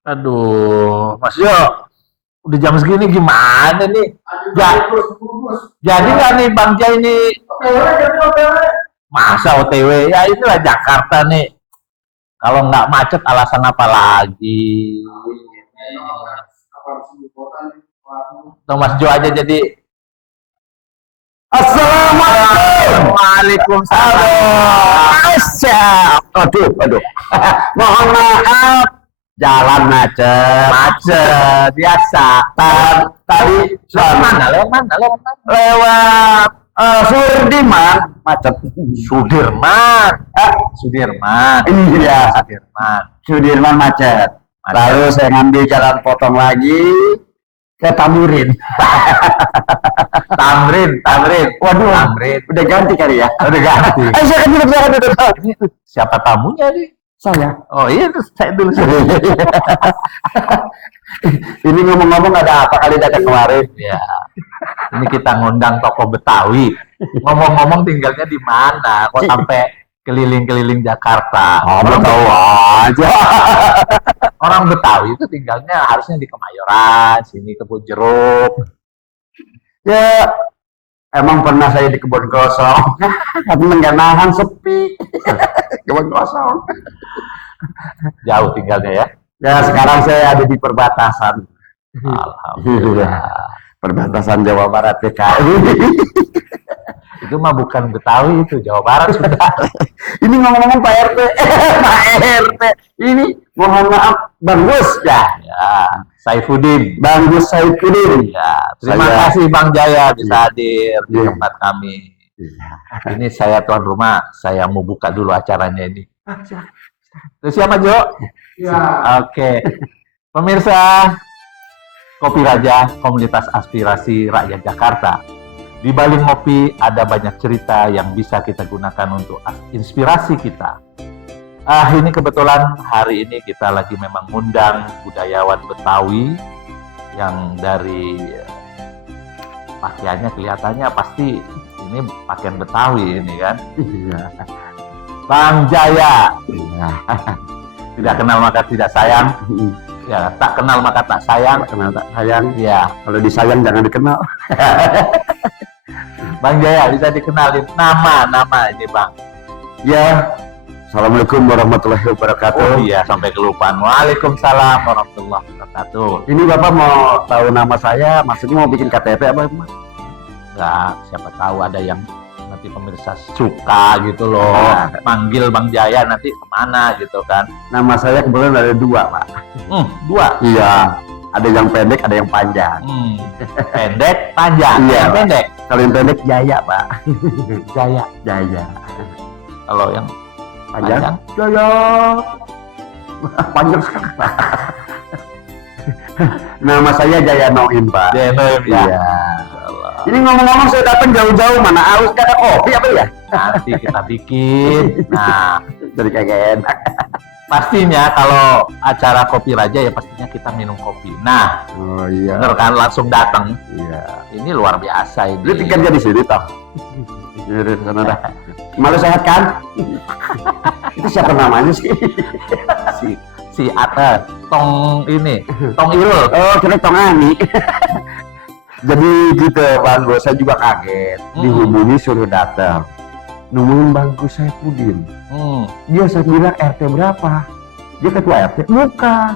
Aduh, Mas Yo, udah jam segini gimana nih? Ja- jadi nggak nih Bang Jai ini masa OTW? Ya inilah Jakarta nih. Kalau nggak macet alasan apa lagi? Tuh Mas Jo aja jadi. Assalamualaikum. Waalaikumsalam. Asya. Aduh. Mohon maaf. Jalan macet. Macet biasa. Tadi Lewat mana? Lewat mana? Lewat mana? lewat Sudirman macet. Sudirman. Sudirman. Iya, Sudirman. Sudirman macet. Lalu saya ngambil jalan potong lagi ke Tamurin. Tamrin. Waduh, Tamrin. udah ganti kali ya. Udah ganti. Saya kan duduk. Ini siapa tamunya nih? Saya. Oh iya, saya dulu. Ini ngomong-ngomong ada apa kali datang kemarin? Ya, ini kita ngundang tokoh Betawi. Ngomong-ngomong tinggalnya di mana? Kok sampai keliling-keliling Jakarta? Kamu tahu aja. Orang Betawi itu tinggalnya harusnya di Kemayoran, sini Kebun Jeruk. Ya, emang pernah saya di kebun kosong, tapi nggak nahan sepi. Kebun kosong. Jauh tinggalnya ya. Ya, sekarang saya ada di perbatasan. Alhamdulillah. Perbatasan Jawa Barat PKI. Itu mah bukan Betawi, itu Jawa Barat sudah. Ini ngomong-ngomong Pak RT, Pak RT. Ini mohon maaf, Bang Gus ya. Ya, Saifuddin. Bang Gus Saifuddin. Ya, terima kasih Bang Jaya bisa hadir di tempat kami. Ini saya tuan rumah, saya mau buka dulu acaranya ini. Terus siapa Jo? Ya. Oke. Pemirsa Kopi Raja, komunitas aspirasi rakyat Jakarta. Di balik ngopi ada banyak cerita yang bisa kita gunakan untuk inspirasi kita. Ini kebetulan hari ini kita lagi memang ngundang budayawan Betawi yang dari pakaiannya kelihatannya pasti ini pakaian Betawi ini kan. Iya. Bang Jaya. Iya. Tidak kenal maka tidak sayang. Ya, tak kenal maka tak sayang. Kenal tak sayang. Ya, Kalau disayang jangan dikenal. Bang Jaya bisa dikenalin nama ini Bang. Ya. Assalamualaikum warahmatullahi wabarakatuh. Oh iya, sampai kelupaan. Waalaikumsalam warahmatullahi wabarakatuh. Ini Bapak mau tahu nama saya, maksudnya mau bikin KTP apa? Enggak, siapa tahu ada yang nanti pemirsa suka gitu loh. Nah. Manggil Bang Jaya nanti kemana gitu kan. Nama saya kebetulan ada dua, Pak. Dua. Iya. Ada yang pendek, ada yang panjang. Pendek, panjang. Iya, Yang pendek. Kalau yang pendek Jaya, Pak. Jaya. Jaya. Kalau yang panjang. Jaya. Panjang sekali. Nama saya Jaya Noin, Pak. Jaya Noim ya. Iya. Allah. Ini ngomong-ngomong saya datang jauh-jauh, mana haus gak ada kopi apa ya? Nanti kita bikin. Nah, Dari kagak enak. pastinya kalau acara Kopi Raja ya pastinya kita minum kopi. Nah, Oh iya. bener kan langsung datang. Iya. Ini luar biasa Lu ini. tinggal di sini toh. Iya, sana dah. Malu sehat kan? Itu siapa namanya sih? si Tong ini, Tong Irul. Oh, kira Tong Ani. Jadi gitu, Bang Gus, saya juga kaget. Dihubungi suruh datang. Nemuin Bang Gus Saifuddin. Dia saya bilang RT berapa? Dia ketua RT? Bukan.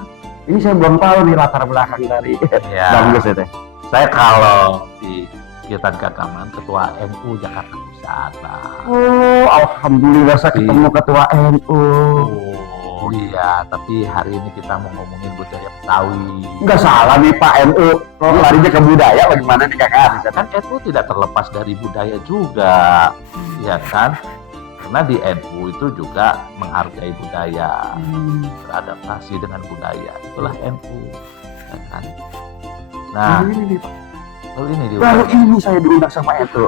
Ini saya belum tahu nih latar belakang dari Ya. Bang Gus itu. Saya kalau di kegiatan keagamaan ketua NU Jakarta Pusat, Bang. Oh, alhamdulillah saya ketemu ketua NU. Oh iya, tapi hari ini kita mau ngomongin budaya Betawi. Enggak salah nih Pak NU. Kok larinya ke budaya bagaimana nih kakak? Kan NU tidak terlepas dari budaya juga, ya kan? Karena di NU itu juga menghargai budaya, beradaptasi dengan budaya. Itulah NU, ya kan? Nah, Ini ini di baru ini saya diundang sama NU.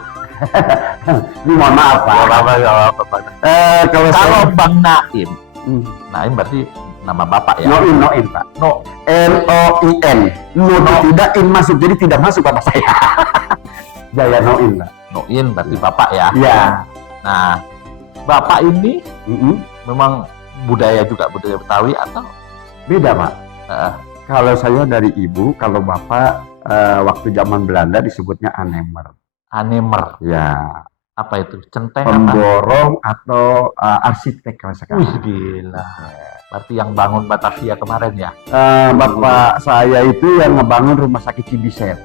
Ini mohon maaf Pak. apa. Kalau Kalau saya Bang Naim, Naim berarti nama bapak ya? Noin Pak. No, Noin. No tidak in masuk, jadi tidak masuk bapak saya. Jaya Noin Pak. Noin berarti bapak ya? Iya. Nah, bapak ini memang budaya juga budaya Betawi atau Beda Pak. Heeh. Kalau saya dari ibu, kalau bapak waktu zaman Belanda disebutnya anemer. Anemer. Ya, Apa itu? Centeng apa? pemborong atau arsitek kalau Wih, sekarang. gila. Berarti yang bangun Batavia kemarin ya? Bapak saya itu yang ngebangun rumah sakit Cibiset,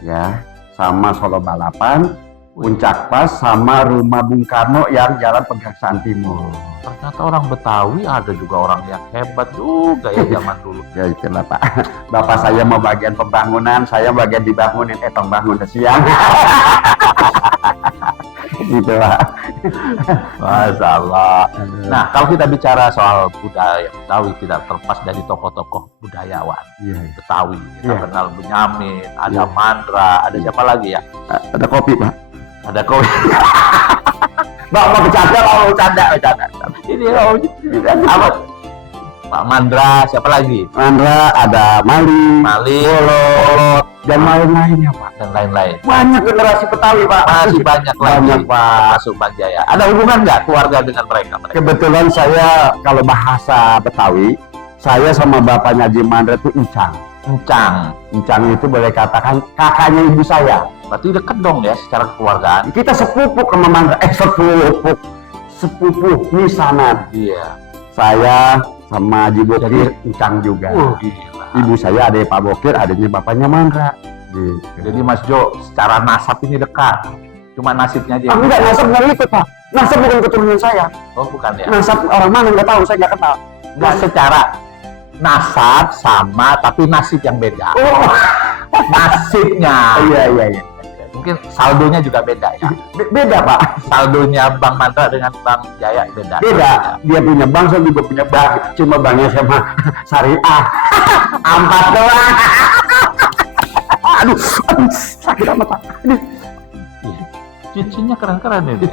ya, sama Solo Balapan, Puncak Pas, sama rumah Bung Karno yang Jalan Pegangsaan Timur. Ternyata orang Betawi ada juga orang yang hebat juga ya zaman dulu. Ya itulah Pak. Bapak saya mau bagian pembangunan, saya bagian dibangunin, tong bangun udah siang. Gitu Pak. Masya Allah. Nah, kalau kita bicara soal budaya Betawi tidak terlepas dari tokoh-tokoh budayawan Iya, Betawi. Kita Iya. kenal Benyamin, ada Iya. Mandra, ada siapa lagi ya? ada kopi Pak. Ada kau. Bapak mau bercanda, mau bercanda. Ini apa? Pak Mandra, siapa lagi? Mandra, ada Mali, Malik, Bolot, dan lain-lainnya Pak. dan lain-lain. Banyak generasi Betawi Pak. Masih banyak lagi. Banyak, Pak. Masuk Bang Jaya. Ada hubungan nggak keluarga dengan mereka? Kebetulan saya kalau bahasa Betawi, saya sama bapaknya Haji Mandra itu Encang. Encang. Encang itu boleh katakan kakaknya ibu saya. Berarti deket dong ya secara kekeluargaan. Kita sepupu sama Mandra, sepupu misanan. Iya. Saya sama Haji Bokir Jadi- Encang juga. Gila. Ibu saya ada Pak Bokir, adanya bapaknya Mandra. Gitu. Jadi Mas Jo, secara nasab ini dekat. Cuma nasibnya aja. Enggak, nasab bukan ikut Pak. Nasab bukan keturunan saya. Oh, bukan ya. Nasab orang mana nggak tahu, saya nggak kenal. Nggak secara nasab sama, tapi nasib yang beda. Oh, Nasibnya. iya. Mungkin saldonya juga beda ya. Beda Pak. Saldonya Bang Mandra dengan Bang Jaya beda. Beda. Dia punya bank, saya juga punya bank. Cuma banknya sama syariah. Ampat doang. Aduh, sakit amat Pak. Aduh. Iya. Cincinnya keren-keren ini.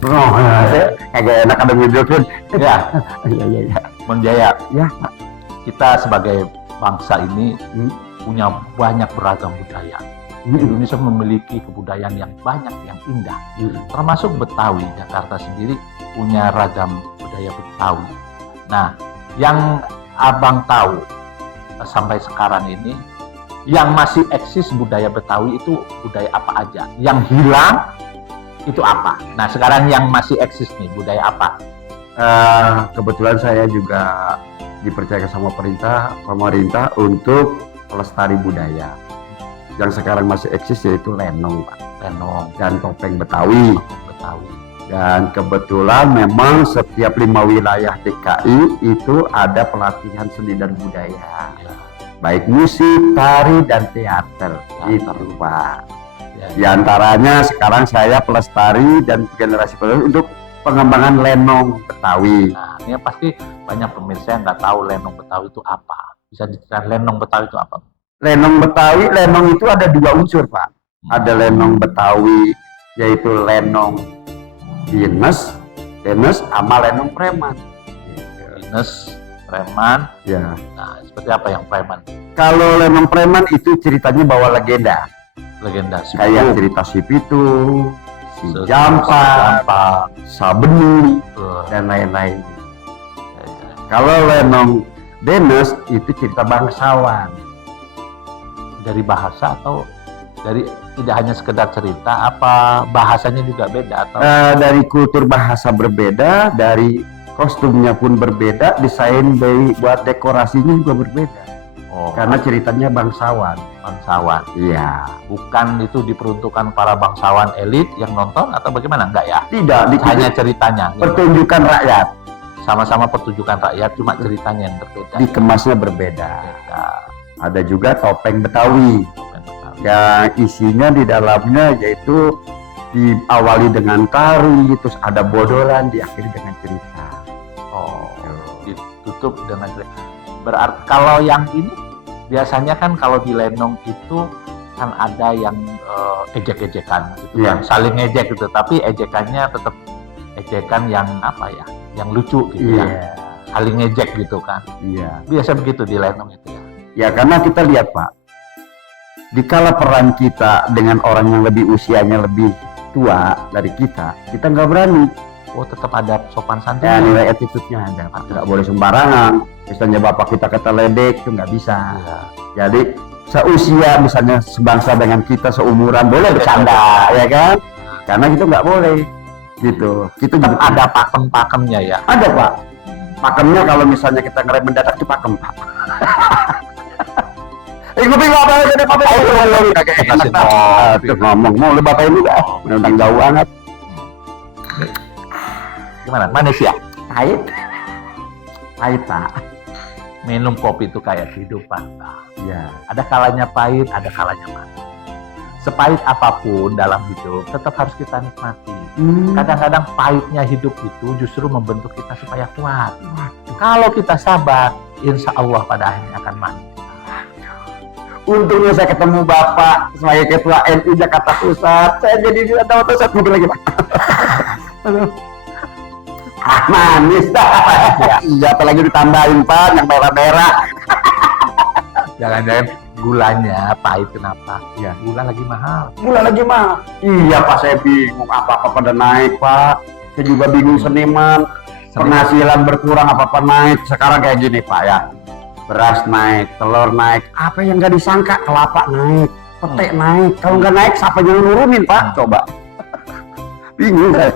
Oh, kagak enak ada videoin. Ya, Iya. Bang Jaya. Ya. Kita sebagai bangsa ini Hmm. punya banyak beragam budaya. Indonesia memiliki kebudayaan yang banyak, yang indah. Termasuk Betawi. Jakarta sendiri punya ragam budaya Betawi. Nah, yang Abang tahu sampai sekarang ini, yang masih eksis budaya Betawi itu budaya apa aja? Yang hilang itu apa? Nah, sekarang yang masih eksis nih, budaya apa? Kebetulan saya juga dipercaya sama pemerintah untuk pelestari budaya. Yang sekarang masih eksis yaitu lenong Pak, Lenong, dan topeng Betawi. Betawi. Dan kebetulan memang setiap 5 wilayah DKI itu ada pelatihan seni dan budaya. Ya, Baik musik, tari, dan teater. Teater. Itu Pak. ya, Di antaranya sekarang saya pelestari dan generasi penerus untuk pengembangan lenong Betawi. Nah, ini pasti banyak pemirsa yang nggak tahu lenong Betawi itu apa. Bisa diceritain lenong Betawi itu apa? Lenong Betawi, lenong itu ada 2 unsur Pak. Ada lenong Betawi, yaitu lenong Dines sama lenong preman. Dinas, preman. Ya. Nah, seperti apa yang preman? Kalau lenong preman itu ceritanya bawa legenda. Legenda si Kayak cerita si Pitu, si Pitu, Jampa, Jampa, Sabeni, tuh. dan lain-lain. Ya, ya. Kalau lenong Denes itu cerita bangsawan. Dari bahasa atau dari tidak hanya sekedar cerita, apa bahasanya juga beda atau Dari kultur bahasa berbeda, dari kostumnya pun berbeda, desain dari buat dekorasinya juga berbeda. oh, Karena ceritanya bangsawan. bangsawan? Iya. Bukan itu diperuntukkan para bangsawan elit yang nonton atau bagaimana? Enggak ya? Tidak, Hanya ceritanya. pertunjukan rakyat, Sama-sama pertunjukan rakyat, cuma ceritanya yang berbeda. dikemasnya berbeda. Beda. Ada juga topeng Betawi. Topeng Betawi. Yang isinya di dalamnya yaitu diawali dengan tari, terus ada bodoran, diakhiri dengan cerita. Oh, ditutup dengan berarti kalau yang ini biasanya kan kalau di lenong itu kan ada yang ejek-ejekan gitu Iya. kan, saling ngejek gitu, tapi ejekannya tetap ejekan yang apa ya, yang lucu gitu Iya, ya, saling ngejek gitu kan, iya. biasa begitu di lenong itu ya. Ya karena kita lihat Pak, dikala peran kita dengan orang yang lebih usianya lebih tua dari kita nggak berani. Oh, tetap ada sopan santun. Ya, nilai attitude-nya ada, Pak. Tidak boleh sembarangan. Misalnya bapak kita kata ledek, itu nggak bisa. Iya. Jadi seusia, misalnya sebangsa dengan kita, seumuran, boleh bercanda, ya kan? Karena itu nggak boleh, gitu. Kita Tetap juga ada pakem-pakemnya ya. ada, Pak. Pakemnya kalau misalnya kita ngerem mendadak itu pakem, Pak. Ikuti bapak aja deh, bapak. Kasih kopi. Ngomong, mau lu bapak ini dah. Menentang jauh banget. Gimana? Manis ya? Pahit. Pahit, Pak. Minum kopi itu kayak kehidupan. Ya. Ada kalanya pahit, ada kalanya manis. Sepahit apapun dalam hidup, tetap harus kita nikmati. Kadang-kadang pahitnya hidup itu justru membentuk kita supaya kuat. Kalau kita sabar, insya Allah pada akhirnya akan manis. Untungnya saya ketemu Bapak sebagai Ketua NU Jakarta Pusat. Saya jadi Jakarta Pusat mungkin lagi, Pak. Aduh. Manis dah. Iya, apalagi ditambahin, Pak, yang merah-merah. Jangan-jangan gulanya pahit kenapa? Ya. Gula lagi mahal. Mulai lagi, Mak. Iya, Pak, saya bingung. Apa-apa pada naik, Pak. Saya juga bingung seniman. Penghasilan berkurang, apa-apa naik. Sekarang kayak gini, Pak, ya. Beras naik, telur naik. Apa yang nggak disangka? Kelapa naik, petek naik. Kalau nggak naik, siapa yang nurunin, Pak? Coba. Bingung saya.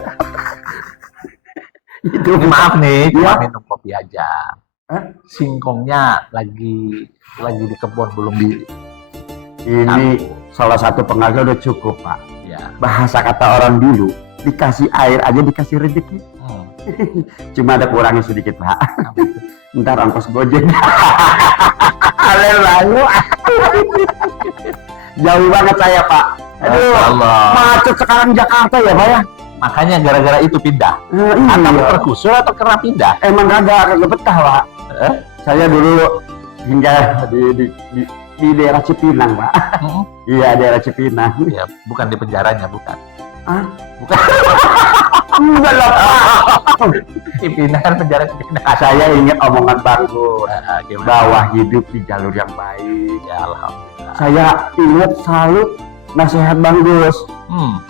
Itu Maaf nih, cuma Ya. minum kopi aja. Hah? Singkongnya lagi di kebun belum di. Ini salah satu penghargaan udah cukup, Pak. Ya. Bahasa kata orang dulu, dikasih air aja dikasih rezeki. Cuma ada kurangnya sedikit, Pak. Ntar ongkos gojek. Lalu jauh banget saya, Pak. Aduh, Allah. macet sekarang Jakarta ya, Pak ya. Makanya gara-gara itu pindah. Iya. Atau tergusur atau karena pindah? Emang kagak betah, Pak. Eh? Saya dulu hingga di daerah Cipinang, Pak. Iya, daerah Cipinang. Ya, bukan di penjaranya, bukan. Hah? Bukan. Enggak lah, Pak. Cipinang, penjara Cipinang. Saya ingat omongan Bang Gus, Gimana? bahwa hidup di jalur yang baik. Ya, alhamdulillah. Saya ingat selalu nasihat Bang Gus.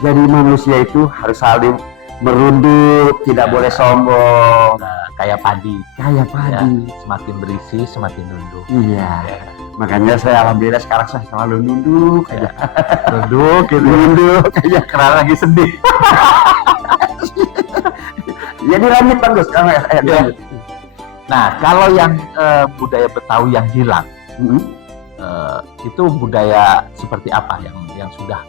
Jadi manusia itu harus saling merunduk, tidak Ya. boleh sombong. Nah, kayak padi. Kayak Ya, padi. semakin berisi, semakin nunduk. Iya. Ya. Makanya saya alhamdulillah sekarang saya selalu nunduk aja. Nunduk gitu. Nunduk aja. Karena lagi sedih. Jadi lanjut Bang Gus. Ya. Lanjut. Nah, kalau yang budaya Betawi yang hilang, Hmm. itu budaya seperti apa yang sudah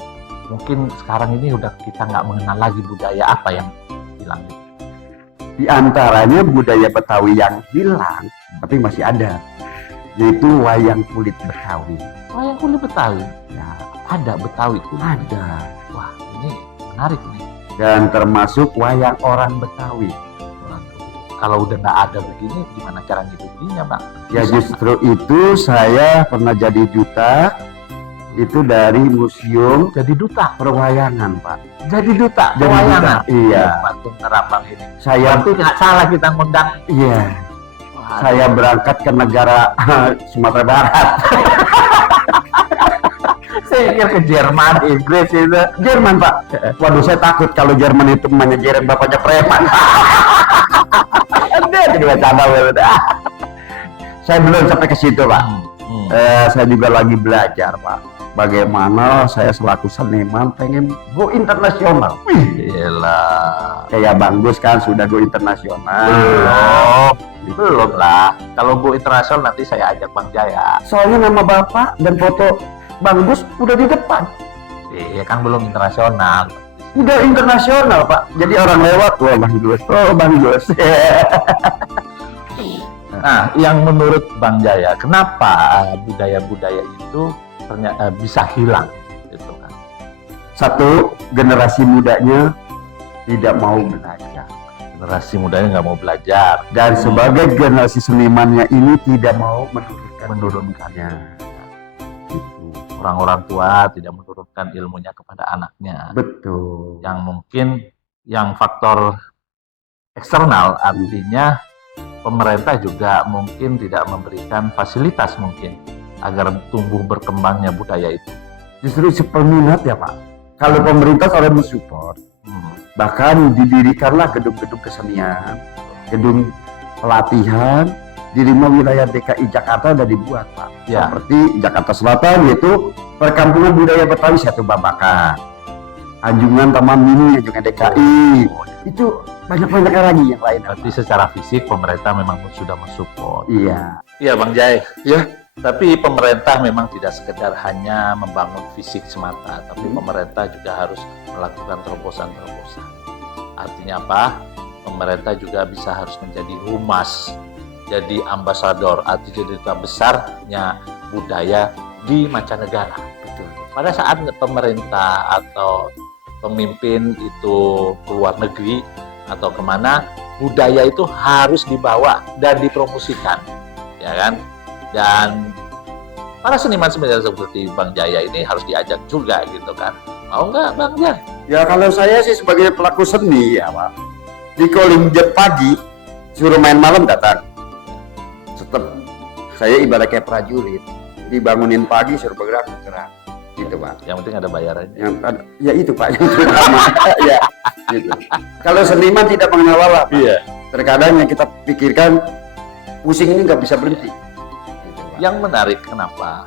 mungkin sekarang ini udah kita nggak mengenal lagi budaya apa yang hilang itu? Di antaranya budaya Betawi yang hilang, tapi masih ada, yaitu wayang kulit Betawi. Wayang kulit Betawi, Ya, ada Betawi kulit. ada. Wah, ini menarik nih. Dan termasuk wayang orang Betawi. Waduh, kalau udah nggak ada begini, gimana cara ngikutinnya, Bang? Ya Bisa justru itu saya pernah jadi duta itu dari Museum jadi duta, Perwayangan, Pak. jadi duta, Jadi pewayangan. duta, iya. Batu Nerambang ini. Saya Berarti nggak salah kita ngundang. iya, Wah, saya berangkat ke negara Sumatera Barat. saya pikir ke Jerman, Inggris itu. Jerman, Pak. Waduh, saya takut kalau Jerman itu manajerin bapaknya preman. Ada jadi bercanda udah. Saya belum sampai ke situ, Pak. Saya juga lagi belajar, Pak. Bagaimana saya selaku seniman pengen go internasional. Gila. Kayak Bang Gus kan sudah go internasional. Belum lah. Kalau go internasional nanti saya ajak Bang Jaya. Soalnya nama Bapak dan foto Bang Gus udah di depan. Iya kan belum internasional. Udah internasional, Pak. Jadi orang lewat, wah Bang Gus. Oh, Bang Gus. Nah, yang menurut Bang Jaya, kenapa budaya-budaya itu ternyata bisa hilang? Gitu kan. Satu, generasi mudanya tidak mau belajar. Generasi mudanya nggak mau belajar. Dan sebagai generasi senimannya ini tidak mau menurunkannya. Menurunkannya. Gitu. Orang-orang tua tidak menurunkan ilmunya kepada anaknya. Betul. Yang mungkin yang faktor eksternal artinya pemerintah juga mungkin tidak memberikan fasilitas mungkin agar tumbuh berkembangnya budaya itu. Justru sepeminat ya, Pak. Kalau pemerintah selalu mensupport, Bahkan didirikanlah gedung-gedung kesenian, gedung pelatihan di 5 wilayah DKI Jakarta sudah dibuat, Pak. Ya. Seperti Jakarta Selatan yaitu Perkampungan Budaya Betawi Satu Babakan, Anjungan Taman Mini Anjungan DKI. Itu banyak lagi yang lain. Berarti secara fisik pemerintah memang sudah mensupport. Iya. Iya Bang Jai. Ya. Tapi pemerintah memang tidak sekedar hanya membangun fisik semata, tapi pemerintah juga harus melakukan terobosan-terobosan. Artinya apa? Pemerintah juga harus menjadi humas, jadi ambasador atau jadi duta besarnya budaya di mancanegara. Betul. Pada saat pemerintah atau pemimpin itu keluar negeri atau kemana, budaya itu harus dibawa dan dipromosikan, ya kan? Dan para seniman seperti Bang Jaya ini harus diajak juga gitu kan. Mau nggak Bang Jaya? Ya kalau saya sih sebagai pelaku seni ya Pak, di calling jet pagi suruh main malam datang. Tetap saya ibarat kayak prajurit, dibangunin pagi suruh bergerak gitu Pak. Yang penting ada bayarannya. Ya itu Pak yang pertama. Ya gitu. Kalau seniman tidak mengenal lelah Pak. Iya. Terkadang yang kita pikirkan pusing ini nggak bisa berhenti. Gitu, Pak. Yang menarik kenapa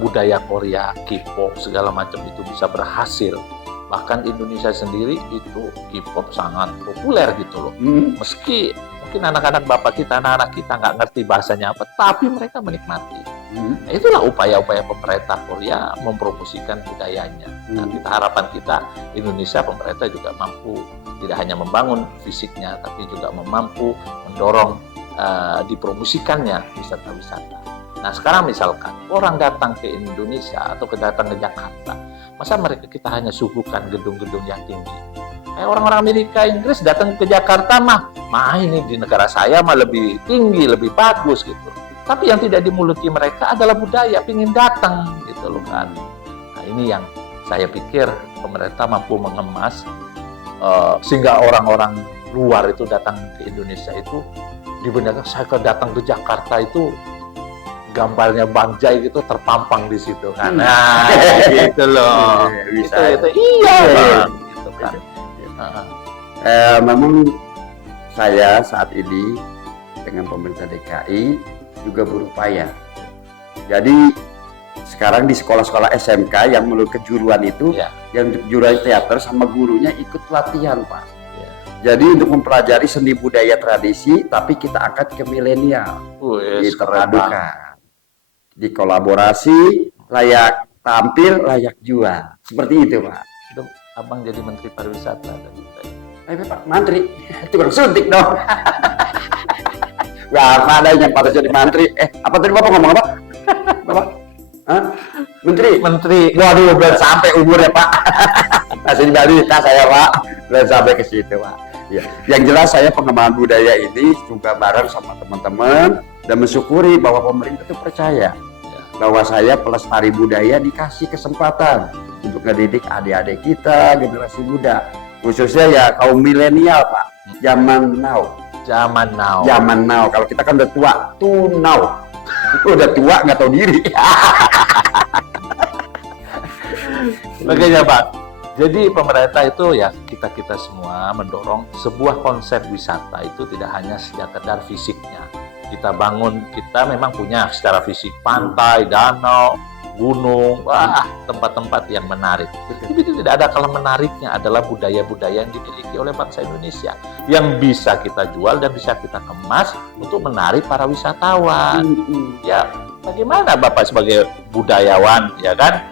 budaya Korea, K-pop segala macam itu bisa berhasil. Bahkan Indonesia sendiri itu K-pop sangat populer gitu loh. Meski mungkin anak-anak bapak kita, anak-anak kita nggak ngerti bahasanya apa, tapi mereka menikmati. Nah, itulah upaya-upaya pemerintah Korea mempromosikan budayanya. Nah, harapan kita Indonesia, pemerintah juga mampu tidak hanya membangun fisiknya, tapi juga mampu mendorong dipromosikannya wisata-wisata. Nah sekarang misalkan orang datang ke Indonesia atau datang ke Jakarta, masa kita hanya suguhkan gedung-gedung yang tinggi? Orang-orang Amerika, Inggris datang ke Jakarta mah ini di negara saya mah lebih tinggi, lebih bagus gitu. Tapi yang tidak dimuliki mereka adalah budaya, pingin datang gitu loh kan. Nah ini yang saya pikir pemerintah mampu mengemas sehingga orang-orang luar itu datang ke Indonesia itu dibenarkan. Saya datang ke Jakarta itu gambarnya Bang Jai gitu terpampang di situ kan. Nah, gitu loh. Bisa. Itu iya Bang, gitu kan. Memang saya saat ini dengan pemerintah DKI juga berupaya. Jadi sekarang di sekolah-sekolah SMK yang melalui kejuruan itu, yang kejuruan teater sama gurunya ikut pelatihan Pak. Jadi untuk mempelajari seni budaya tradisi, tapi kita angkat ke milenial, diterpadukan, dikolaborasi, layak tampil, layak jual, seperti itu Pak. Itu Abang jadi Menteri Pariwisata dan Pak Menteri, tukang suntik dong. Gak ada yang patut jadi menteri. Apa tadi Bapak ngomong apa? Bapak? Menteri. Waduh, belum sampai umurnya Pak. Masih balita saya Pak, belum sampai ke situ Pak. Ya, yang jelas saya pengembangan budaya ini juga bareng sama teman-teman dan mensyukuri bahwa pemerintah itu percaya bahwa saya pelestari budaya dikasih kesempatan untuk ngedidik adik-adik kita, generasi muda, khususnya ya kaum milenial Pak, zaman now. Kalau kita kan udah tua, now. Udah tua nggak tahu diri. Makanya Pak, jadi pemerintah itu ya kita semua mendorong sebuah konsep wisata itu tidak hanya sekedar fisiknya. Kita bangun, kita memang punya secara fisik pantai, danau, gunung, tempat-tempat yang menarik. Tapi itu tidak ada kalah menariknya adalah budaya-budaya yang dimiliki oleh bangsa Indonesia yang bisa kita jual dan bisa kita kemas untuk menarik para wisatawan. Ya, bagaimana Bapak sebagai budayawan, ya kan,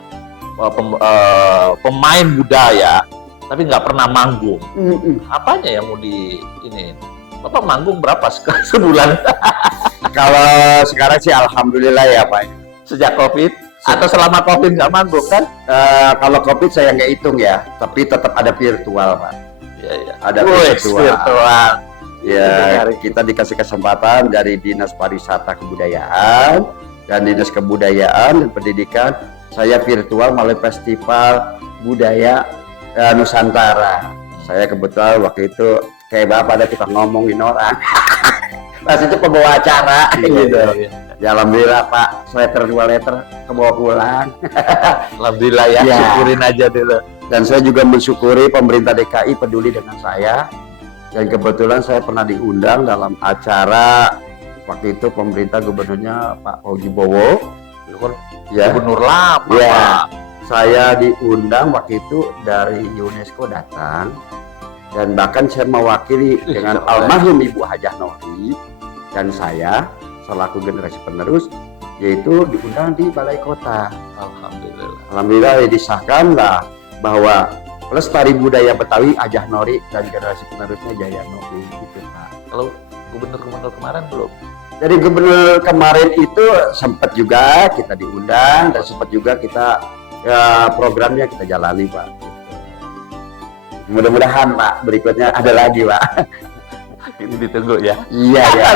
pemain budaya, tapi nggak pernah manggung. Apanya yang mau ini? Bapak manggung berapa sebulan? Kalau sekarang sih alhamdulillah ya Pak. Sejak COVID atau selama COVID nggak manggung kan? Kalau COVID saya nggak hitung ya, tapi tetap ada virtual Pak. Iya. Ada virtual. Ya, kita dikasih kesempatan dari Dinas Pariwisata Kebudayaan dan Dinas Kebudayaan dan Pendidikan. Saya virtual melalui Festival Budaya Nusantara. Saya kebetulan waktu itu kayak Bapak ada kita ngomongin orang. Pas itu pembawa acara gitu. Iya. Ya alhamdulillah Pak, sweater 2 liter kebawa pulang. Alhamdulillah ya, Ya. syukurin aja dulu. Dan saya juga mensyukuri pemerintah DKI peduli dengan saya. Dan kebetulan saya pernah diundang dalam acara waktu itu pemerintah gubernurnya Pak Fauzi Bowo. Lu kan Ya, gubernur lama, Ya. Pak. saya diundang waktu itu dari UNESCO datang. Dan bahkan saya mewakili dengan keren. almarhum Ibu Hajah Nori dan saya selaku generasi penerus, yaitu diundang di Balai Kota. Alhamdulillah. Alhamdulillah disahkan lah bahwa pelestari budaya Betawi Hajah Nori dan generasi penerusnya Jaya Nori gitu Pak. Kalau gubernur kemarin belum. Jadi gubernur kemarin itu sempat juga kita diundang dan sempat juga kita programnya kita jalani Pak. Mudah-mudahan Pak berikutnya ada lagi Pak. Ini ditunggu ya. Iya ya.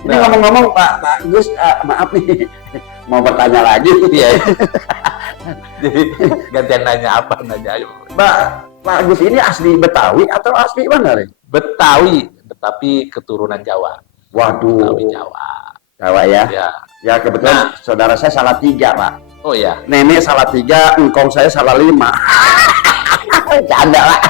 Ini ngomong-ngomong Pak Gus, maaf nih, mau bertanya lagi. Iya. Jadi gantian nanya apa, nanya ayo. Pak Gus ini asli Betawi atau asli mana nih? Betawi, tetapi keturunan Jawa. Waduh, Betawi Jawa. Jawa ya. Ya. Ya kebetulan saudara saya salah 3 Pak. Oh ya. Nenek salah 3, engkong saya salah 5. Canda Pak.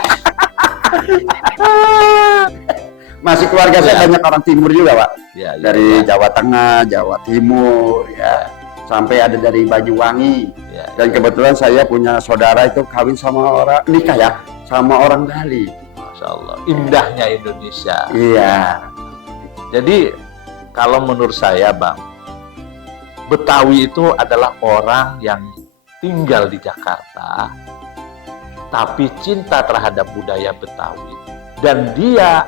Masih keluarga saya banyak orang timur juga Pak. Ya, Dari ya. Jawa Tengah, Jawa Timur, ya. Sampai ada dari Banyuwangi. Ya. Dan kebetulan saya punya saudara itu kawin sama orang, nikah ya, sama orang Bali. Masya Allah. Indahnya Indonesia. Iya. Jadi kalau menurut saya Bang, Betawi itu adalah orang yang tinggal di Jakarta, tapi cinta terhadap budaya Betawi. Dan dia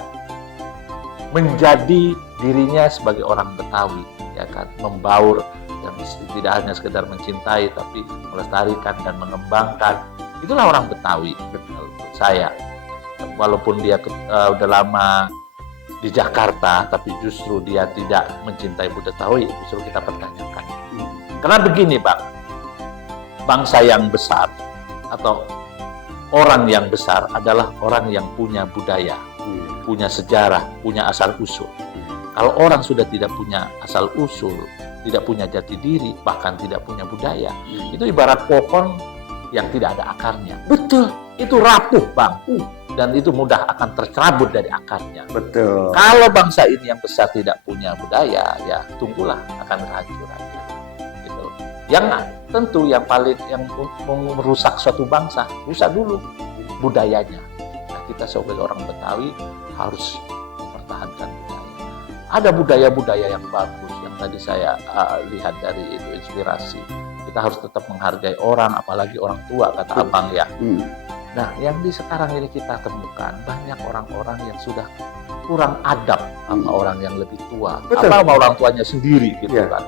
menjadi dirinya sebagai orang Betawi, ya kan, membaur dan tidak hanya sekedar mencintai, tapi melestarikan dan mengembangkan. Itulah orang Betawi, menurut saya. Walaupun dia udah lama di Jakarta, tapi justru dia tidak mencintai budaya Betawi, justru kita pertanyakan. Karena begini Bang, bangsa yang besar atau orang yang besar adalah orang yang punya budaya, punya sejarah, punya asal-usul. Kalau orang sudah tidak punya asal-usul, tidak punya jati diri, bahkan tidak punya budaya, itu ibarat pohon yang tidak ada akarnya. Betul, itu rapuh Bang. Dan itu mudah akan tercerabut dari akarnya. Betul. Kalau bangsa ini yang besar tidak punya budaya, ya tunggulah akan kehancuran. Gitu. Yang tentu yang paling yang merusak suatu bangsa, rusak dulu budayanya. Nah, kita sebagai orang Betawi harus mempertahankan budaya. Ada budaya-budaya yang bagus yang tadi saya lihat dari itu inspirasi. Kita harus tetap menghargai orang, apalagi orang tua kata Abang ya. Nah, yang di sekarang ini kita temukan banyak orang-orang yang sudah kurang adab sama orang yang lebih tua. Betul. Apa sama orang tuanya sendiri gitu Iya. kan.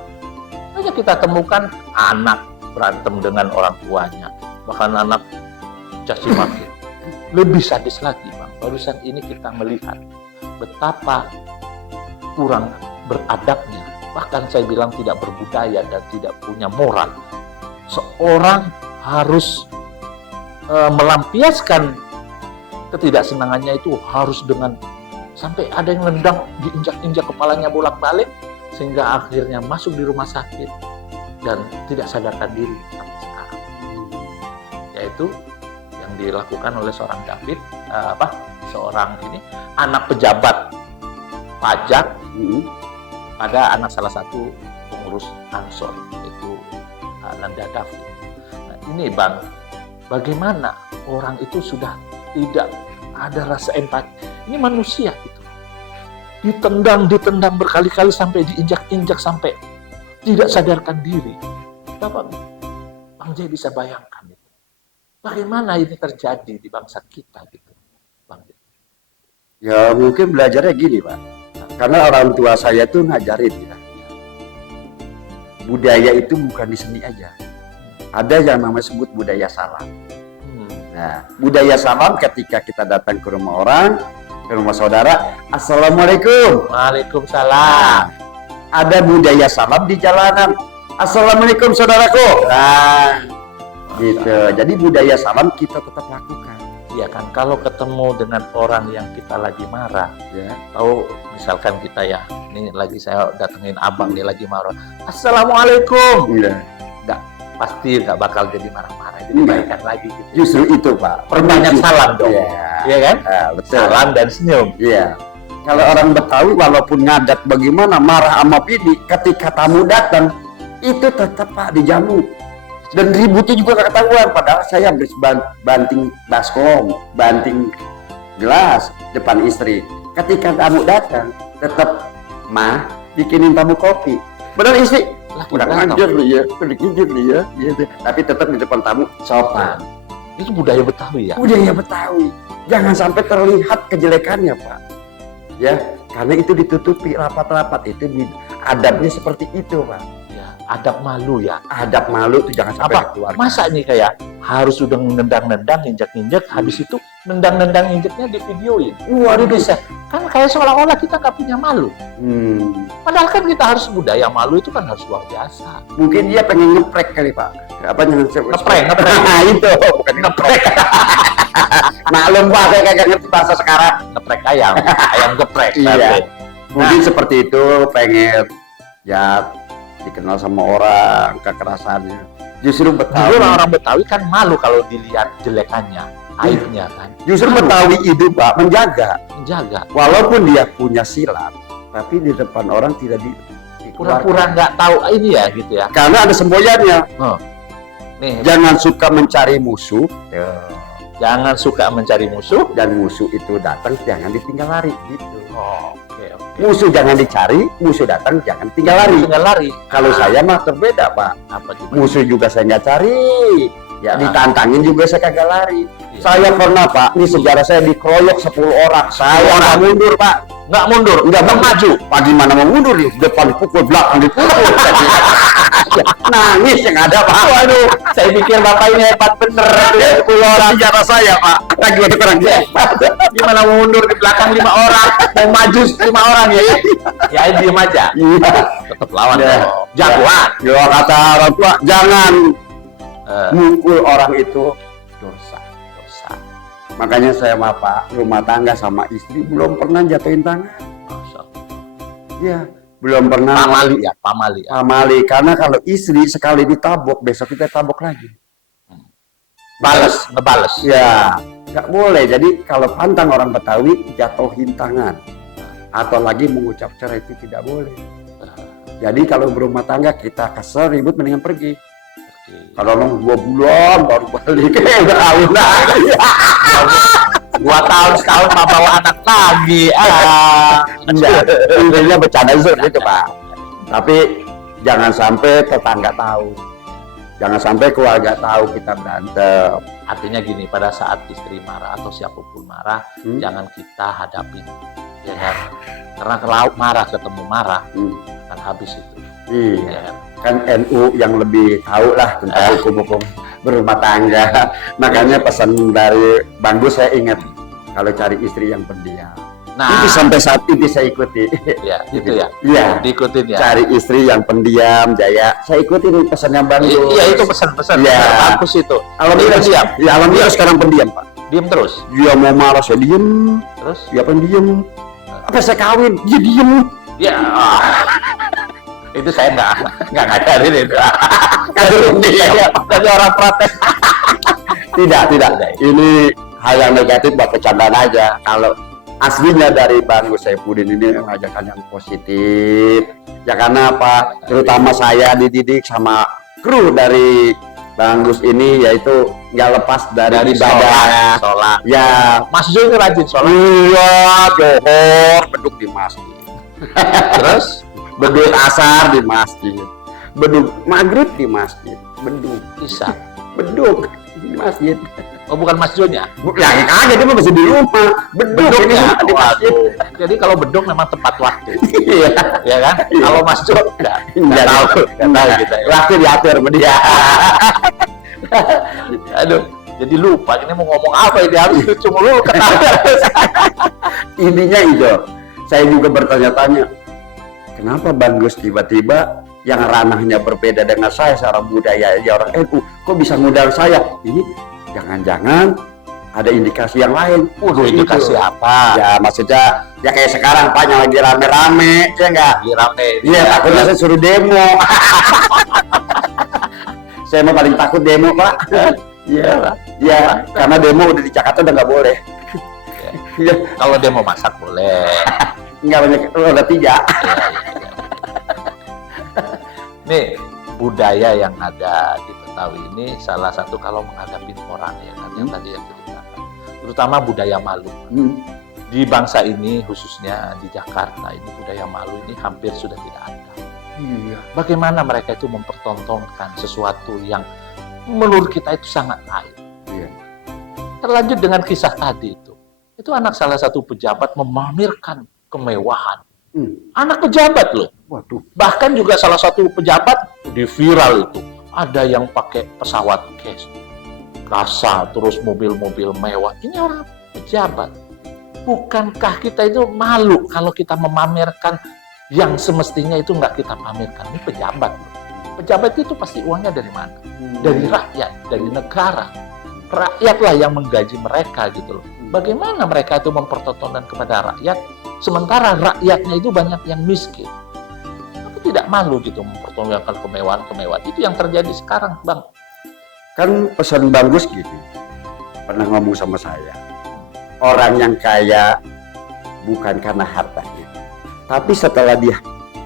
Banyak kita temukan anak berantem dengan orang tuanya, bahkan anak caci maki. Lebih sadis lagi, Bang. Barusan ini kita melihat betapa kurang beradabnya, bahkan saya bilang tidak berbudaya dan tidak punya moral. Seorang harus melampiaskan ketidaksenangannya itu harus dengan sampai ada yang nendang, diinjak-injak kepalanya bolak-balik sehingga akhirnya masuk di rumah sakit dan tidak sadarkan diri sampai sekarang. Yaitu yang dilakukan oleh seorang David, seorang ini anak pejabat pajak pada anak salah satu pengurus Ansor, yaitu Nanda David. Nah, ini Bang, bagaimana orang itu sudah tidak ada rasa empati. Ini manusia gitu. Ditendang berkali-kali sampai diinjak-injak sampai tidak sadarkan diri. Bapak Bang Jai bisa bayangkan itu. Bagaimana ini terjadi di bangsa kita gitu, Bang Jai? Ya mungkin belajarnya gini Pak. Karena orang tua saya tuh ngajarin ya. Budaya itu bukan di seni aja. Ada yang namanya sebut budaya salam. Nah, budaya salam ketika kita datang ke rumah orang, ke rumah saudara, Assalamualaikum. Waalaikumsalam. Ada budaya salam di jalanan. Assalamualaikum saudaraku. Nah, gitu. Jadi budaya salam kita tetap lakukan. Iya kan, kalau ketemu dengan orang yang kita lagi marah, Ya. tahu misalkan kita ya, ini lagi saya datengin abang dia lagi marah, Assalamualaikum, Iya. pasti nggak bakal jadi marah-marah, jadi Iya. baikan lagi gitu. Justru itu Pak. Perbanyak salam dong, Iya. iya kan? Betul. Salam dan senyum. Iya. Kalau orang Betawi walaupun ngadat bagaimana marah sama bini, ketika tamu datang itu tetap Pak dijamu. Dan ributnya juga gak ketahuan, padahal saya habis banting baskom, banting gelas depan istri. Ketika tamu datang, tetap mah bikinin tamu kopi. Benar istri? Lah, Kurang kita ajar lu ya, kedikit lu ya, gitu. Tapi tetap di depan tamu sopan. itu budaya Betawi ya. Budaya Betawi. Jangan sampai terlihat kejelekannya, Pak. Ya, karena itu ditutupi rapat-rapat itu adabnya seperti itu, Pak. Ya, adab malu ya. Adab malu itu jangan sampai Apa? keluar. Masa nih kayak harus udah nendang-nendang, injek-injek, habis itu nendang-nendang injeknya di videoin. Waduh, Bisa. Kan kayak seolah-olah kita nggak punya malu. Padahal kan kita harus budaya malu itu kan harus luar biasa. Mungkin dia pengen ngeprek kali, Pak. Apa jangan Ngeprek. Nah, itu bukan ngeprek. Maklum, Pak, saya kagak ngerti bahasa sekarang. Ngeprek ayam, ayam geprek. Iya. tapi. Mungkin seperti itu, pengen ya dikenal sama orang kekerasannya. Justru Dulu Betawi, orang-orang Betawi kan malu kalau dilihat jelekannya, aibnya kan. justru Malu. Betawi itu Pak menjaga. Menjaga. Walaupun dia punya silat, tapi di depan orang tidak Pura-pura dikeluarkan. nggak tahu ini ya gitu ya. Karena ada semboyannya. Nih, Jangan suka mencari musuh, jangan suka mencari musuh. dan musuh itu datang jangan ditinggal lari gitu. Oh, oke. Musuh jangan dicari, musuh datang jangan tinggal lari. Tinggal lari. Kalau saya mah terbeda Pak. Apa gimana? Musuh juga saya nggak cari. Ya, Ah. ditantangin juga saya kagak lari. Iya. Saya pernah Pak, ini sejarah saya dikeroyok 10 orang. Saya nggak mundur Pak. Nggak mundur, Nggak maju. Pak gimana mau mundur nih? Depan pukul, belakang dipukul. Nangis yang ada Pak. Waduh, saya pikir bapak ini hebat bener. 10 orang sejarah saya Pak. Lagi ada orang hebat. Gimana mau mundur di belakang 5 orang, mau maju 5 orang ya? Ya diem aja. Iya. Tetap lawan Ya. dong. Jagoan. Ya kata orang tua, jangan Eh, mukul orang itu dosa. dosa. Makanya saya sama Pak, rumah tangga sama istri belum pernah jatuhin tangan. Dosa. Ya, belum pernah. Pamali ya, pamali ya. Pamali, karena kalau istri sekali ditabok, besok kita tabok lagi. Bales, ngebales. Ya, nggak boleh. Jadi kalau pantang orang Betawi, jatuhin tangan. Atau lagi mengucap cerai itu tidak boleh. Jadi kalau berumah tangga kita kesel, ribut, mendingan pergi. Oke. Kalau orang 2 bulan baru balik, udah kawin lagi. 2 tahun setahun mau bawa anak lagi. Enggak, intinya bercanda itu Pak. Tapi jangan sampai tetangga tahu. Jangan sampai keluarga tahu kita berantem. Artinya gini, pada saat istri marah atau siapapun marah, jangan kita hadapin, ya kan? Karena kalau marah ketemu marah, akan habis itu. Iya, Ya kan? kan NU yang lebih tahu lah tentang hukum-hukum berumah tangga. Makanya pesan dari Bang Gus saya ingat, kalau cari istri yang pendiam. Nah, Itu sampai saat ini saya ikuti. ya, itu ya. Iya, Diikutin ya. cari istri yang pendiam, Jaya. Saya ikutin pesannya Bang Gus. Iya, itu pesan-pesan. Iya. Bagus itu. Alhamdulillah diam. Ya, alhamdulillah sekarang pendiam Pak. Diem terus. Dia mau marah saya diem, Terus? dia pendiam. Apa saya kawin? Dia diem. Ya. Itu saya nggak ngajarin itu. Iya. Tadi orang protes. Tidak. Ini hal yang negatif buat bercandaan aja. Kalau aslinya dari Bang Gus Saifuddin ini mengajarkan yang positif. Ya karena apa? Terutama saya dididik sama kru dari Bang Gus ini, yaitu nggak lepas dari ibadah. Sholat. Ya, Mas Zul ini rajin sholat. iya, johor, beduk di masjid. Terus? Beduk asar di masjid. Beduk maghrib di masjid. Bisa. Beduk di masjid. Oh, bukan Mas Zulnya? Ya kagak, dia masih di rumah. Beduk ini Beduknya. di masjid. Waduh. Jadi kalau beduk memang tepat waktu. Iya. Ya kan? Iya. Kalau Mas Zul enggak. Nggak tahu kita ya. Waktu diatur sama dia. Aduh, jadi lupa ini mau ngomong apa ini, harus lucu mulu ketawa. Intinya itu. Saya juga bertanya-tanya, kenapa Bang Gus tiba-tiba yang ranahnya berbeda dengan saya secara budaya, ya orang NU, kok bisa ngundang saya? Ini jangan-jangan ada indikasi yang lain. Waduh, indikasi apa? Ya maksudnya ya kayak sekarang Pak yang lagi rame-rame, ya enggak? Lagi rame. Iya, takutnya saya suruh demo. Saya mah paling takut demo, Pak. Iya, iya, karena demo udah di Jakarta udah nggak boleh. Iya. Kalau demo masak boleh. Nggak banyak, ada 3. Ya, ya, ya. Nih, budaya yang ada di Betawi ini salah satu kalau menghadapi orang ya kan yang tadi yang ceritakan, terutama budaya malu. Di bangsa ini khususnya di Jakarta ini budaya malu ini hampir sudah tidak ada. Iya. Bagaimana mereka itu mempertontonkan sesuatu yang menurut kita itu sangat aib. Iya. Terlanjut dengan kisah tadi itu anak salah satu pejabat memamerkan kemewahan. Anak pejabat loh. Waduh. Bahkan juga salah satu pejabat di viral itu ada yang pakai pesawat cash, kasa, terus mobil-mobil mewah. Ini orang pejabat. Bukankah kita itu malu kalau kita memamerkan yang semestinya itu nggak kita pamerkan? Ini pejabat. Pejabat itu pasti uangnya dari mana? Dari rakyat, dari negara. Rakyatlah yang menggaji mereka gitu loh. Bagaimana mereka itu mempertontonkan kepada rakyat, sementara rakyatnya itu banyak yang miskin. Tapi tidak malu gitu mempertontonkan kemewahan-kemewahan. Itu yang terjadi sekarang, Bang. Kan pesan bagus gitu. Pernah ngomong sama saya. Orang yang kaya bukan karena hartanya. Tapi setelah dia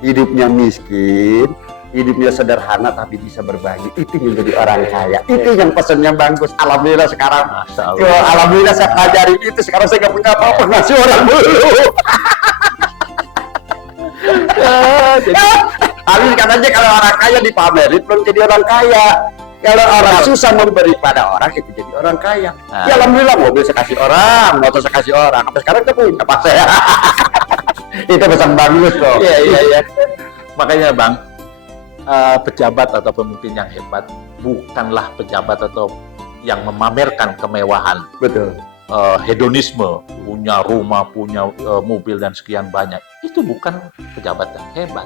hidupnya miskin, hidupnya sederhana tapi bisa berbagi, itu menjadi orang kaya. Itu yang pesan yang bagus. Alhamdulillah sekarang. Alhamdulillah saya pelajari itu. Sekarang saya nggak punya apa-apa, ngasih orang dulu. Habis katanya kalau orang kaya dipamerin belum jadi orang kaya. Kalau orang susah memberi pada orang itu jadi orang kaya. Ya alhamdulillah mobil saya kasih orang, motor saya kasih orang. Sampai sekarang kita punya pas saya. Itu pesan bagus loh. Iya. Makanya Bang, pejabat atau pemimpin yang hebat bukanlah pejabat atau yang memamerkan kemewahan. Betul. Hedonisme, punya rumah, punya mobil dan sekian banyak. Itu bukan pejabat yang hebat.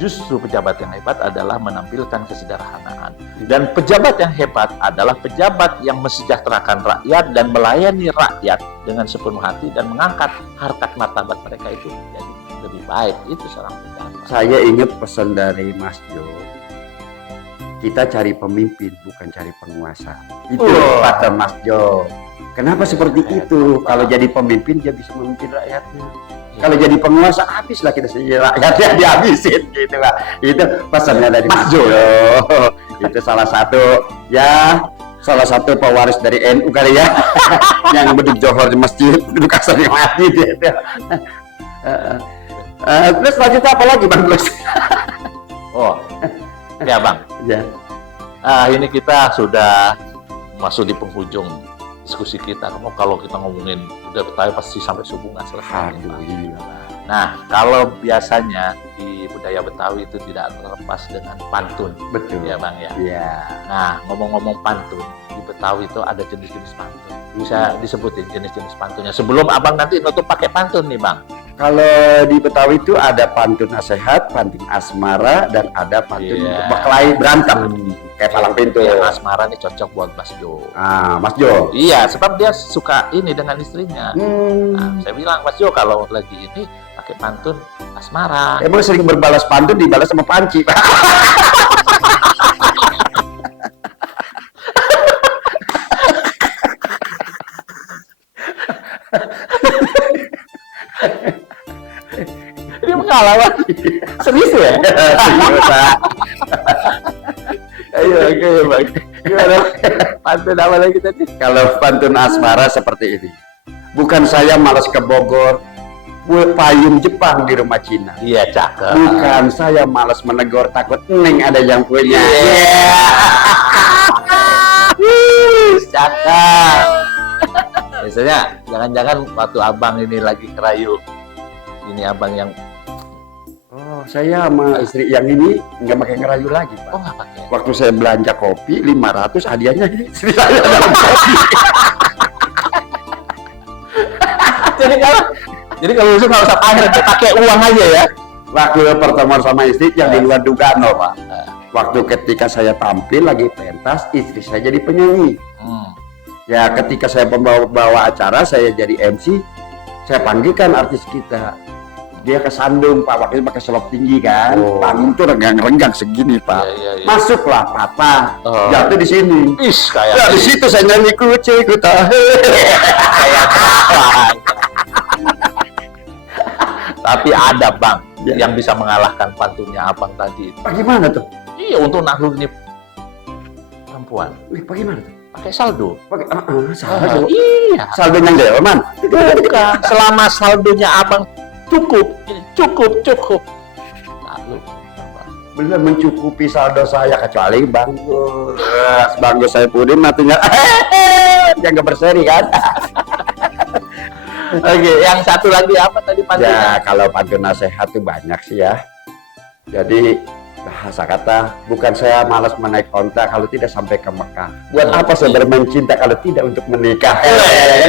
Justru pejabat yang hebat adalah menampilkan kesederhanaan. Dan pejabat yang hebat adalah pejabat yang mesejahterakan rakyat dan melayani rakyat dengan sepenuh hati dan mengangkat harkat martabat mereka itu jadi lebih baik. Itu seorang pejabat. Saya ingat pesan dari Mas Jo. Kita cari pemimpin, bukan cari penguasa. Itu kata Mas Jo. Kenapa seperti itu? Kalau jadi pemimpin, dia bisa memimpin rakyatnya. Kalau jadi penguasa, habislah kita sendiri, rakyatnya dihabisin gitu lah. Itu pesannya dari Mas Jo. Itu salah satu pewaris dari NU kali ya, yang beduk johor di masjid, beduk asar di masjid. Gitu. Terus lanjutnya apa lagi Bang Gus? Oh, ya Bang. Ya. Ini kita sudah masuk di penghujung diskusi kita. Kalau kita ngomongin udah Betawi pasti sampai subuh nggak selesai. Iya. Nah, kalau biasanya di budaya Betawi itu tidak terlepas dengan pantun. Betul. Ya Bang ya. Iya. Nah, ngomong-ngomong pantun, di Betawi itu ada jenis-jenis pantun. Bisa disebutin jenis-jenis pantunnya. Sebelum Abang nanti nutup pakai pantun nih Bang. Kalau di Betawi itu ada pantun nasihat, pantun asmara, dan ada pantun berkelahi berantem. Kayak palang pintu. Yang asmara nih cocok buat Mas Jo. Mas Jo. Iya, sebab dia suka ini dengan istrinya. Nah, saya bilang Mas Jo kalau lagi ini pakai pantun asmara. Emang sering berbalas pantun dibalas sama panci. Ini pengalaman serius ya? Serius. Ayo, Bang. Gimana? Pantun apa lagi tadi? Kalau pantun asmara seperti ini. Bukan saya malas ke Bogor, payung Jepang di rumah Cina. Iya, cakep. Bukan saya malas menegur, takut neng ada yang punya. Cakep. Biasanya jangan-jangan waktu Abang ini lagi kerayu. Ini Abang yang saya sama istri yang ini nggak pakai ngerayu lagi, Pak. nggak pakai. Waktu saya belanja kopi 500, hadiahnya istri saya dalam kopi. Jadi kalau itu nggak usah pakai uang aja ya. Waktu pertemuan sama istri yang di luar dugaan loh, Pak. Waktu ketika saya tampil lagi pentas, istri saya jadi penyanyi. Ya ketika saya bawa acara, saya jadi MC, saya panggilkan artis kita. Dia kesandung, Pak, waktu itu pakai selop tinggi kan. Panggung tuh renggang-renggang segini, Pak. Iya. Masuklah patah, jatuh di sini. Is kayak Ya, di situ saya nyanyi kucing kuta. Tapi ada Bang Ya. yang bisa mengalahkan pantunnya Abang tadi. Bagaimana tuh? Iya, untuk nakluk ini perempuan Wih, bagaimana tuh? pakai saldo. Pakai saldo. Iya. Saldonya Delman. Bukan. Selama saldonya Abang cukup. Nakluk. Benar mencukupi saldo saya kecuali Bang Gus Saipudin matinya yang nggak berseri kan. Oke, yang satu lagi apa tadi pantunnya? Ya kalau pantun nasihat tuh banyak sih ya. Jadi bahasa kata, bukan saya malas menaik onta kalau tidak sampai ke Mekah. Buat apa saya bermain cinta kalau tidak untuk menikah?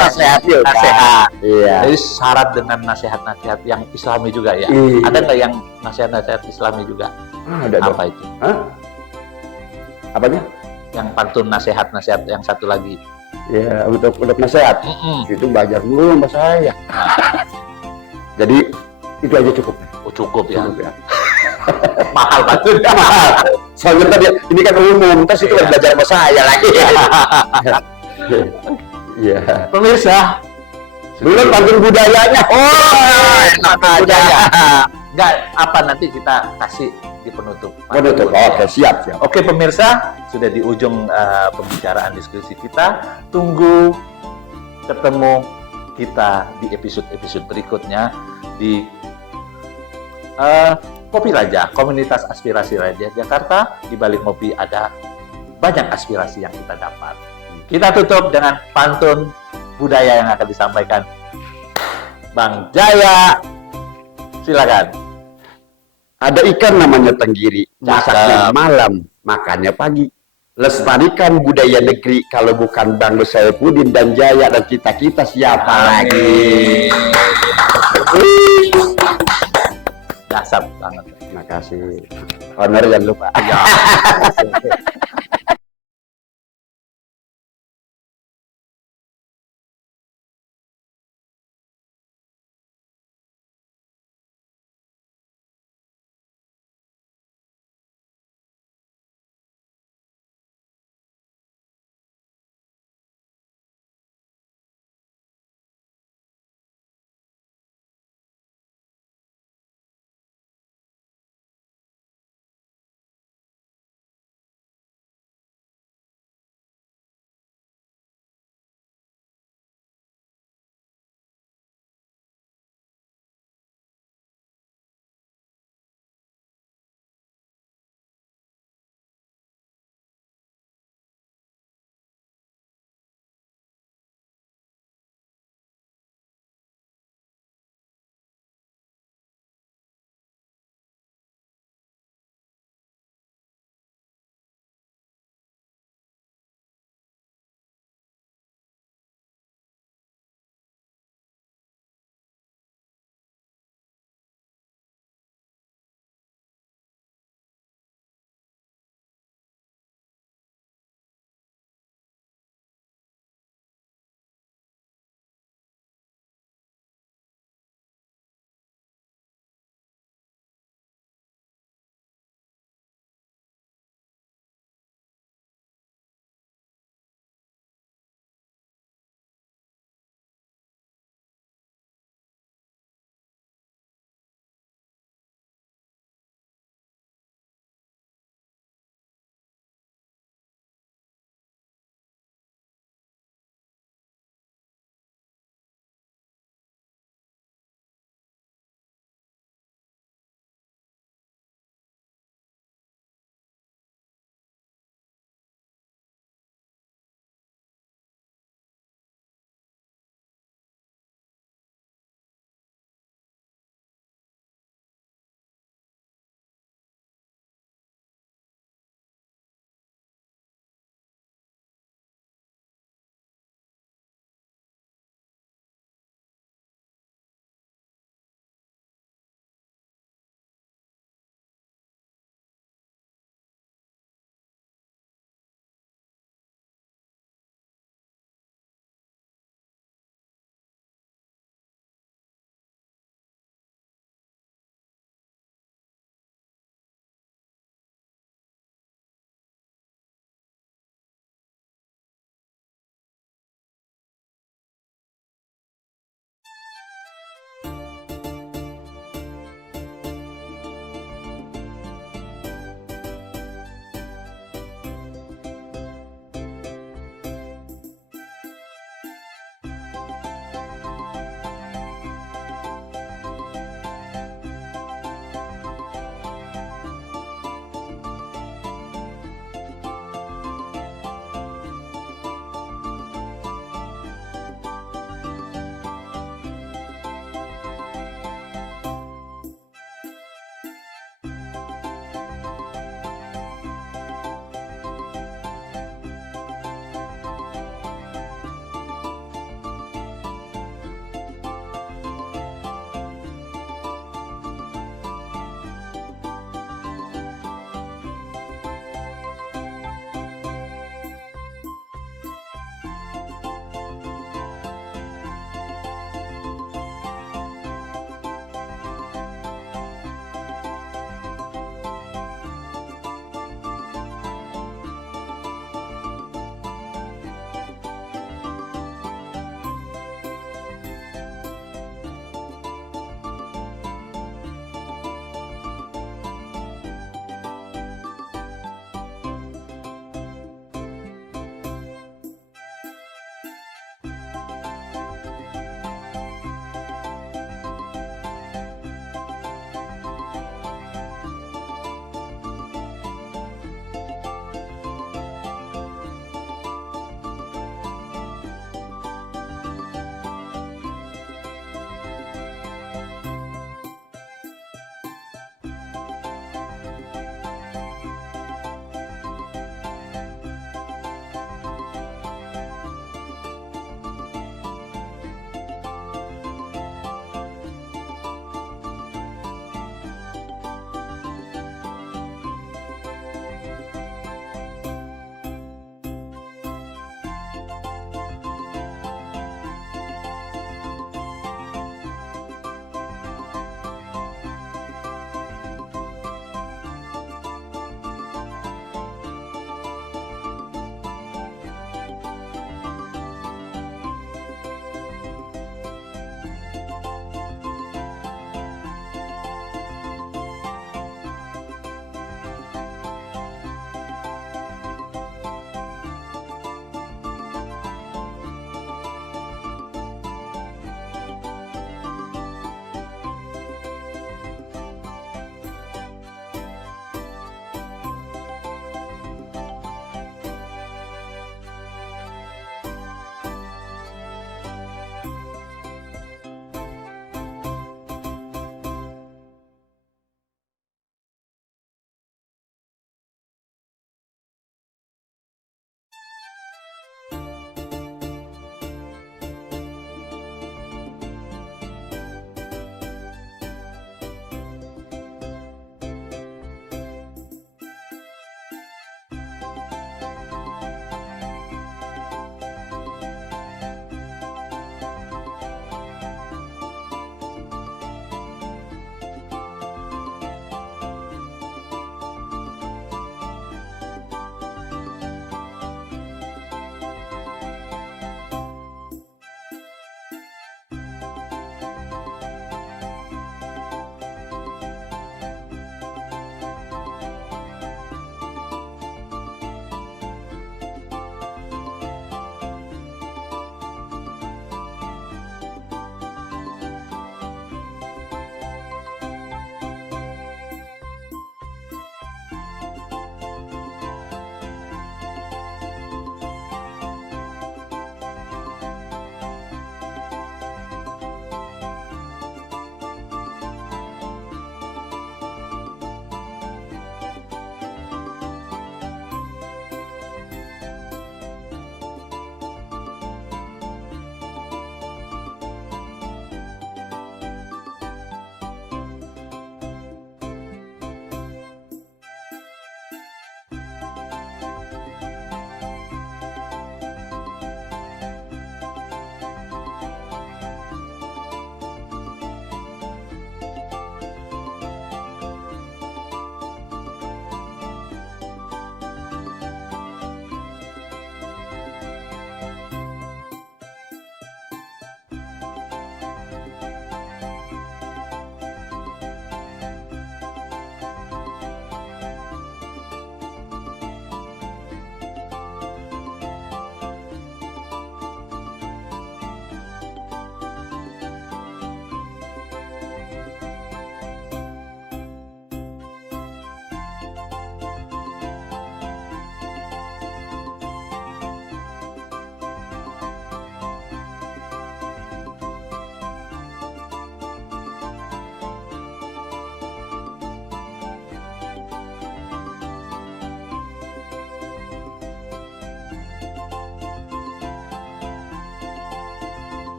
Nasihat yuk. Nasihat. Iya. Jadi syarat dengan nasihat-nasihat yang Islami juga ya. Iya. Ada nggak yang nasihat-nasihat Islami juga? Ada dong. Apa itu? Hah? Apanya? Yang pantun nasihat-nasihat yang satu lagi. Ya untuk nasihat. Itu belajar dulu sama saya. Jadi itu aja cukup. Oh, cukup ya. Cukup ya. Mahal pantunnya. Soalnya tadi ini kan umum, terus itu Iya. belajar sama saya lagi. Iya. Pemirsa, Belum pantun budayanya. Oh, enak aja. Enggak, apa nanti kita kasih di penutup. Penutup. Oke, siap. Oke pemirsa, sudah di ujung pembicaraan diskusi kita. Tunggu ketemu kita di episode-episode berikutnya di Kopi Raja, komunitas aspirasi Raja Jakarta. Di balik ngopi ada banyak aspirasi yang kita dapat. Kita tutup dengan pantun budaya yang akan disampaikan Bang Jaya. Silakan. Ada ikan namanya tenggiri, masaknya malam, makannya pagi. Lestarikan budaya negeri, kalau bukan Bang Saipudin dan Jaya dan kita-kita siapa lagi? Dasar banget. Terima kasih. Honor jangan lupa. Ya.